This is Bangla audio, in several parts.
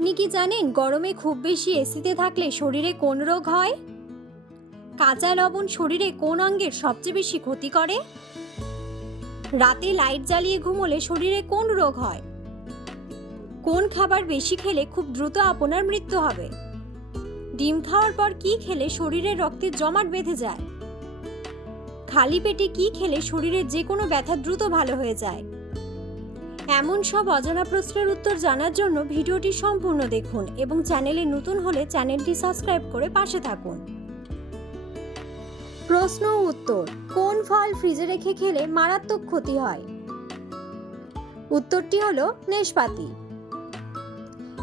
আপনি কি জানেন গরমে খুব বেশি এসিতে থাকলে শরীরে কোন রোগ হয়? কাঁচা লবণ শরীরে কোন অঙ্গের সবচেয়ে বেশি ক্ষতি করে? রাতে লাইট জ্বালিয়ে ঘুমোলে শরীরে কোন রোগ হয়? কোন খাবার বেশি খেলে খুব দ্রুত আপনার মৃত্যু হবে? ডিম খাওয়ার পর কি খেলে শরীরে রক্তের জমাট বেঁধে যায়? খালি পেটে কি খেলে শরীরের যে কোনো ব্যথা দ্রুত ভালো হয়ে যায়? এমন সব অজানা প্রশ্নের উত্তর জানার জন্য ভিডিওটি সম্পূর্ণ দেখুন এবং চ্যানেলে নতুন হলে চ্যানেলটি সাবস্ক্রাইব করে পাশে থাকুন। প্রশ্ন উত্তর। কোন ফল ফ্রিজে রেখে খেলে মারাত্মক ক্ষতি হয়? উত্তরটি হলো নেশপাতি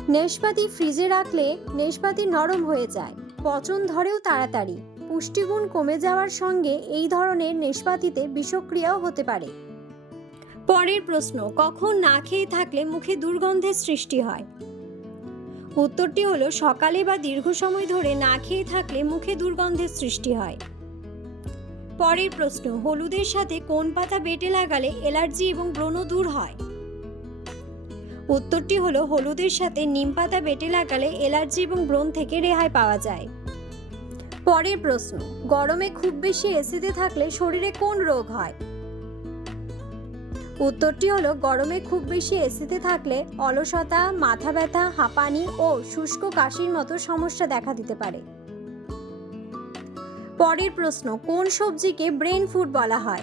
নেশপাতি ফ্রিজে রাখলে নেশপাতি নরম হয়ে যায়, পচন ধরেও তাড়াতাড়ি। পুষ্টিগুণ কমে যাওয়ার সঙ্গে এই ধরনের নেশপাতিতে বিষক্রিয়াও হতে পারে। পরের প্রশ্ন, কখন না খেয়ে থাকলে মুখে দুর্গন্ধের সৃষ্টি হয়? উত্তরটি হলো, সকালে বা দীর্ঘ সময় ধরে না খেয়ে থাকলে মুখে দুর্গন্ধের সৃষ্টি হয়। পরের প্রশ্ন, হলুদের সাথে কোন পাতা বেটে লাগালে অ্যালার্জি এবং ব্রণ দূর হয়? উত্তরটি হলো, হলুদের সাথে নিম পাতা বেটে লাগালে অ্যালার্জি এবং ব্রণ থেকে রেহাই পাওয়া যায়। পরের প্রশ্ন, গরমে খুব বেশি এসিতে থাকলে শরীরে কোন রোগ হয়? উত্তরটি হলো, গরমে খুব বেশি এসিতে থাকলে অলসতা, মাথা ব্যথা, হাঁপানি ও শুষ্ক কাশির মতো সমস্যা দেখা দিতে পারে। পরের প্রশ্ন, কোন সবজিকে ব্রেন ফুড বলা হয়?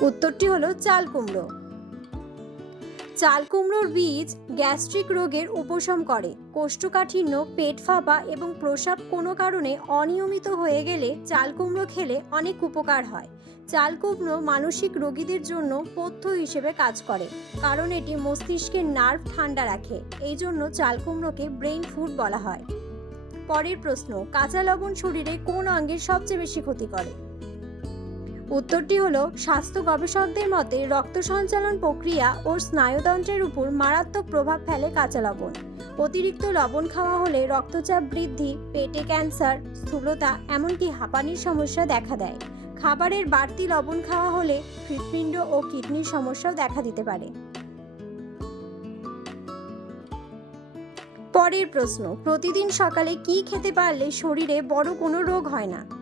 উত্তরটি হলো, চাল কুমড়ো। চাল কুমড়োর বীজ গ্যাস্ট্রিক রোগের উপশম করে। কোষ্ঠকাঠিন্য, পেট ফাঁপা এবং প্রসাব কোনো কারণে অনিয়মিত হয়ে গেলে চাল কুমড়ো খেলে অনেক উপকার হয়। চাল কুমড়ো মানসিক রোগীদের জন্য পথ্য হিসেবে কাজ করে, কারণ এটি মস্তিষ্কের নার্ভ ঠান্ডা রাখে, এই জন্য চাল কুমড়োকে ব্রেইন ফুড বলা হয়। পরের প্রশ্ন, কাঁচা লবণ শরীরে কোন অঙ্গের সবচেয়ে বেশি ক্ষতি করে? উত্তরটি হলো, স্বাস্থ্য গবেষকদের মতে রক্ত সঞ্চালন প্রক্রিয়া ও স্নায়ুতন্ত্রের উপর মারাত্মক প্রভাব ফেলে কাঁচা লবণ। অতিরিক্ত লবণ খাওয়া হলে রক্তচাপ বৃদ্ধি, পেটে ক্যান্সার, স্থূলতা, এমনকি হাঁপানির সমস্যা দেখা দেয়। খাবারের বাড়তি লবণ খাওয়া হলে হৃৎপিণ্ড ও কিডনির সমস্যাও দেখা দিতে পারে। পরের প্রশ্ন, প্রতিদিন সকালে কি খেতে পারলে শরীরে বড় কোনো রোগ হয় না?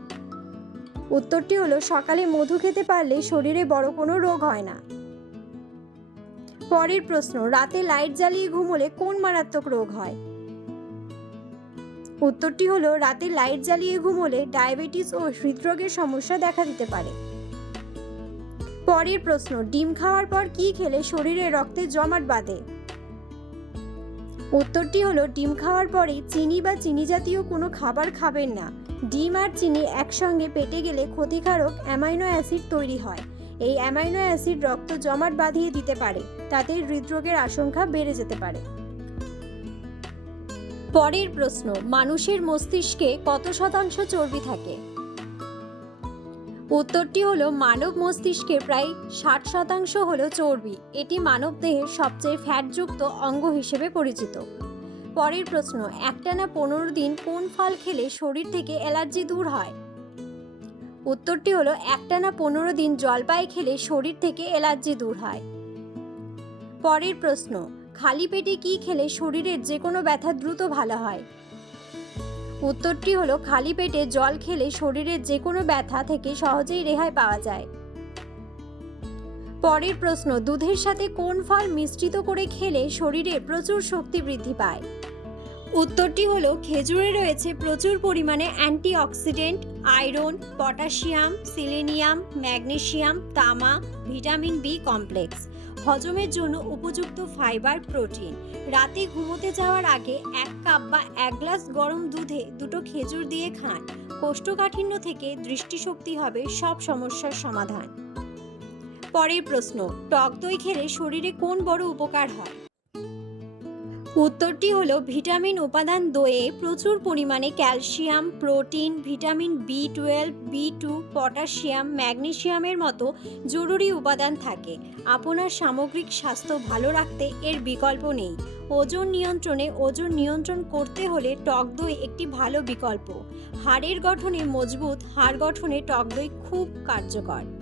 উত্তরটি হলো, সকালে মধু খেতে পারলে শরীরে বড় কোনো রোগ হয় না। পরের প্রশ্ন, রাতে লাইট জ্বালিয়ে ঘুমোলে কোন মারাত্মক রোগ হয়? উত্তরটি হলো, রাতে লাইট জ্বালিয়ে ঘুমোলে ডায়াবেটিস ও হৃদরোগের সমস্যা দেখা দিতে পারে। পরের প্রশ্ন, ডিম খাওয়ার পর কি খেলে শরীরে রক্তে জমাট বাঁধে? উত্তরটি হলো, ডিম খাওয়ার পরে চিনি বা চিনি জাতীয় কোনো খাবার খাবেন না। ডিম আর চিনি একসঙ্গে পেটে গেলে ক্ষতিকারক অ্যামাইনো অ্যাসিড তৈরি হয়। এই অ্যামাইনো অ্যাসিড রক্ত জমাট বাঁধিয়ে দিতে পারে, তাতে হৃদরোগের আশঙ্কা বেড়ে যেতে পারে। পরের প্রশ্ন, মানুষের মস্তিষ্কে কত শতাংশ চর্বি থাকে? উত্তরটি হলো, মানব মস্তিষ্কে প্রায় ষাট শতাংশ হলো চর্বি। এটি মানব দেহের সবচেয়ে ফ্যাটযুক্ত অঙ্গ হিসেবে পরিচিত। পরের প্রশ্ন, একটানা পনেরো দিন কোন ফল খেলে শরীর থেকে অ্যালার্জি দূর হয়? উত্তরটি হলো, একটানা পনেরো দিন জলপাই খেলে শরীর থেকে অ্যালার্জি দূর হয়। পরের প্রশ্ন, খালি পেটে কি খেলে শরীরের যে কোনো ব্যথা দ্রুত ভালো হয়? উত্তরটি হলো, খালি পেটে জল খেলে শরীরের যে কোনো ব্যথা থেকে সহজেই রেহাই পাওয়া যায়। পরের প্রশ্ন, দুধের সাথে কোন ফল মিশ্রিত করে খেলে শরীরে প্রচুর শক্তি বৃদ্ধি পায়? উত্তরটি হলো, খেজুরে রয়েছে প্রচুর পরিমাণে antioxidant, iron, potassium, selenium, magnesium, তামা, ভিটামিন বি কমপ্লেক্স। হজমের জন্য উপযুক্ত ফাইবার, প্রোটিন। রাতে ঘুমোতে যাওয়ার আগে এক কাপ বা এক গ্লাস গরম দুধে দুটো খেজুর দিয়ে খান। কোষ্ঠকাঠিন্য থেকে দৃষ্টিশক্তি হবে সব সমস্যার সমাধান। পরের প্রশ্ন, টক দই খেলে শরীরে কোন বড় উপকার হয়? উত্তরটি হলো ভিটামিন উপাদান দইয়ে প্রচুর পরিমাণে calcium, protein, vitamin B twelve, B two, potassium, ম্যাগনেশিয়ামের মতো জরুরি উপাদান থাকে। আপনার সামগ্রিক স্বাস্থ্য ভালো রাখতে এর বিকল্প নেই। ওজন নিয়ন্ত্রণে ওজন নিয়ন্ত্রণ করতে হলে টক দই একটি ভালো বিকল্প। হাড়ের গঠনে মজবুত, হাড় গঠনে টক দই খুব কার্যকর।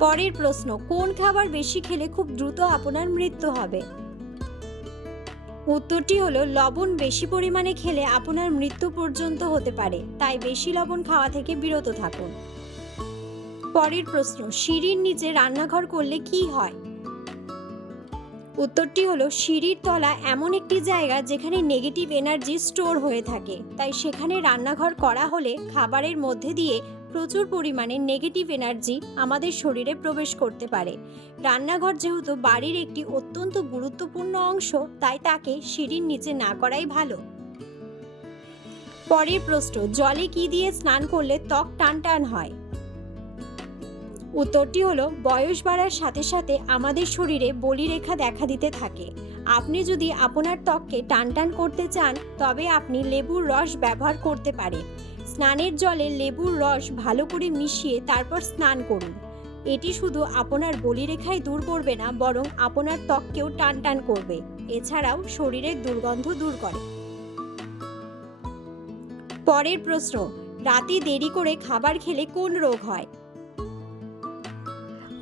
পরের প্রশ্ন, কোন খাবার বেশি খেলে খুব দ্রুত আপনার মৃত্যু হবে? উত্তরটি হলো, লবণ বেশি পরিমাণে খেলে আপনার মৃত্যু পর্যন্ত হতে পারে, তাই বেশি লবণ খাওয়া থেকে বিরত থাকুন। পরের প্রশ্ন, সিঁড়ির নিচে রান্নাঘর করলে কি হয়? উত্তরটি হলো, সিঁড়ির তলা এমন একটি জায়গা যেখানে নেগেটিভ এনার্জি স্টোর হয়ে থাকে, তাই সেখানে রান্নাঘর করা হলে খাবারের মধ্যে দিয়ে প্রচুর পরিমাণে নেগেটিভ এনার্জি আমাদের শরীরে প্রবেশ করতে পারে। রান্নাঘর যেহেতু বাড়ির একটি অত্যন্ত গুরুত্বপূর্ণ অংশ, তাই তাকে সিঁড়ির নিচে না করাই ভালো। পরের প্রশ্ন, জলে কি দিয়ে স্নান করলে ত্বক টান টান হয়? উত্তরটি হলো, বয়স বাড়ার সাথে সাথে আমাদের শরীরে বলিরেখা দেখা দিতে থাকে। আপনি যদি আপনার ত্বককে টান টান করতে চান, তবে আপনি লেবুর রস ব্যবহার করতে পারেন। স্নানের জলে লেবুর রস ভালো করে মিশিয়ে তারপর স্নান করুন। এটি শুধু আপনার বলিরেখায় দূর করবে না, বরং আপনার ত্বককেও টান টান করবে। এছাড়াও শরীরের দুর্গন্ধ দূর করে। পরের প্রশ্ন, রাতে দেরি করে খাবার খেলে কোন রোগ হয়?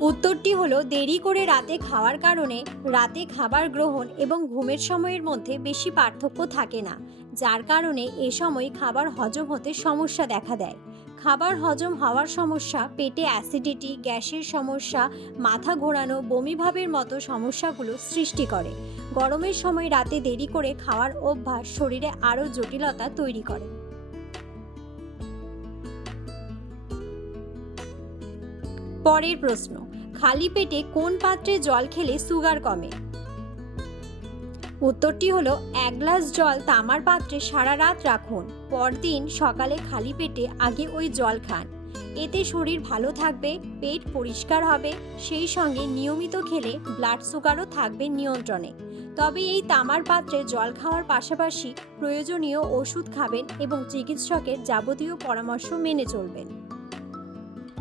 উত্তরটি হলো, দেরি করে রাতে খাওয়ার কারণে রাতে খাবার গ্রহণ এবং ঘুমের সময়ের মধ্যে বেশি পার্থক্য থাকে না, যার কারণে এ সময় খাবার হজম হতে সমস্যা দেখা দেয়। খাবার হজম হওয়ার সমস্যা, পেটে অ্যাসিডিটি, গ্যাসের সমস্যা, মাথা ঘোরানো বমিভাবের মতো সমস্যাগুলো সৃষ্টি করে। গরমের সময় রাতে দেরি করে খাওয়ার অভ্যাস শরীরে আরও জটিলতা তৈরি করে। পরের প্রশ্ন, খালি পেটে কোন পাত্রে জল খেলে সুগার কমে? উত্তরটি হলো, এক গ্লাস জল তামার পাত্রে সারা রাত রাখুন, পরদিন সকালে খালি পেটে আগে ওই জল খান। এতে শরীর ভালো থাকবে, পেট পরিষ্কার হবে, সেই সঙ্গে নিয়মিত খেলে ব্লাড সুগারও থাকবে নিয়ন্ত্রণে। তবে এই তামার পাত্রে জল খাওয়ার পাশাপাশি প্রয়োজনীয় ওষুধ খাবেন এবং চিকিৎসকের যাবতীয় পরামর্শ মেনে চলবেন।